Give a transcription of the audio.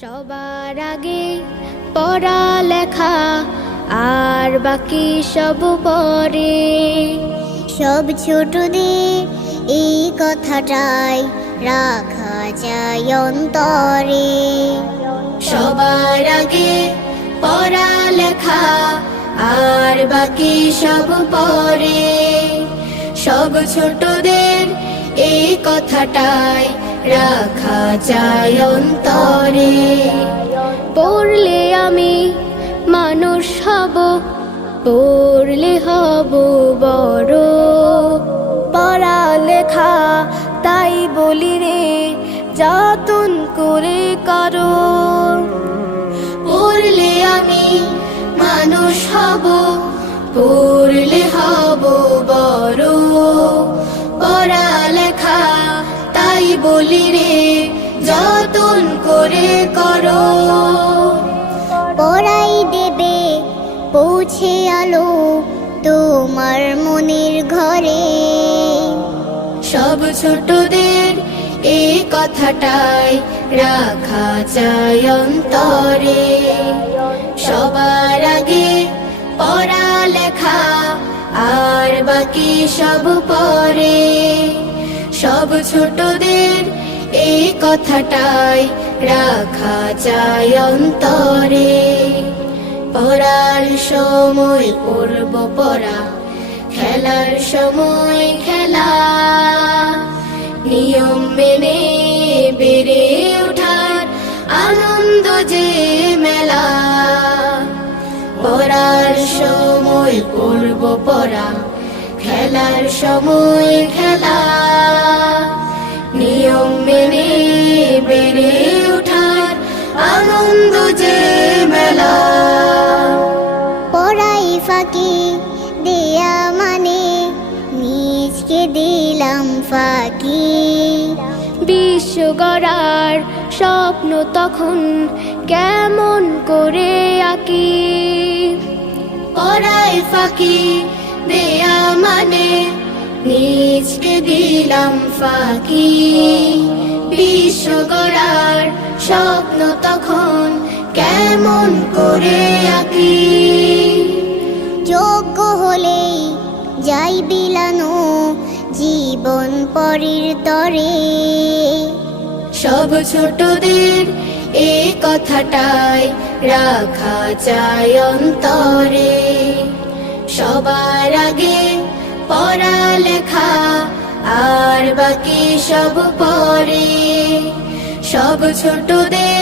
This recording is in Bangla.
সবার আগে পড়ালেখা আর বাকি সব পরে। সব ছোটদের এই কথাটাই রাখা যায় অন্তরে। সবার আগে পড়ালেখা আর বাকি সব পরে। সব ছোটদের এই কথাটাই রাখা যায় পড়লে আমি মানুষ হব, পড়লে হব বড়। পড়ালেখা তাই বলি রে, যতন করে করো। রে যতন করে করো। পড়াই দেবে পৌঁছে আলো তোমার মনের ঘরে। সব ছোটদের এই কথাটাই রাখা চাই অন্তরে। সবার আগে পড়ালেখা আর বাকি সব পরে। সব ছোটদের এই কথাটাই রাখা চাই অন্তরে। পড়ার সময় পড়ব পড়া, খেলার সময় খেলা। নিয়ম মেনে বেড়ে ওঠার আনন্দ যে মেলা। পড়ার সময় পড়ব পড়া, খেলার সময় খেলা। নিয়ম মেনে বেড়ে ওঠার আনন্দ যে মেলা। পড়াই ফাঁকি দেয়া মানে নিজকে দিলাম ফাঁকি। বিশ্ব গড়ার স্বপ্ন তখন কেমন করে আঁকি? পড়ায় ফাঁকি দেয়া মানে নিজকে দিলাম ফাঁকি। বিশ্ব গড়ার স্বপ্ন তখন কেমন করে আঁকি? যোগ্য হলেই যাই বিলানো জীবন পরের তরে। সব ছোটদের এই কথাটাই রাখা চাই অন্তরে। সবার আগে পড়ালেখা আর বাকি সব পরে সব ছোটদের